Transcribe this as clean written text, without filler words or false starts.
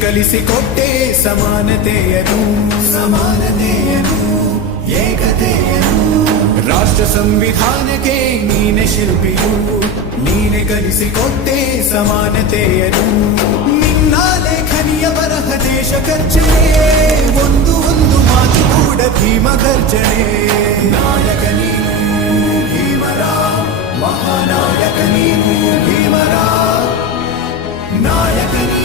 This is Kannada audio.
ಕಲಿಸಿಕೊಟ್ಟೆ ಸಮಾನತೆಯನು ಏಕತೆಯನು ರಾಷ್ಟ್ರ ಸಂವಿಧಾನಕ್ಕೆ ನೀನೆ ಶಿಲ್ಪಿಯು ನೀನೆ ಕಲಿಸಿಕೊಟ್ಟೆ ಸಮಾನತೆಯನು ನಿನ್ನ ಲೇಖನಿಯ ಬರಹ ದೇಶ ಖರ್ಚನೆ ಒಂದು ಮಾತು ಕೂಡ ಭೀಮ ಗರ್ಜನೆ ನಾಯಕ ನೀನು ಭೀಮರ ಮಹಾನಾಯಕ ನೀನು ಭೀಮರ ನಾಯಕ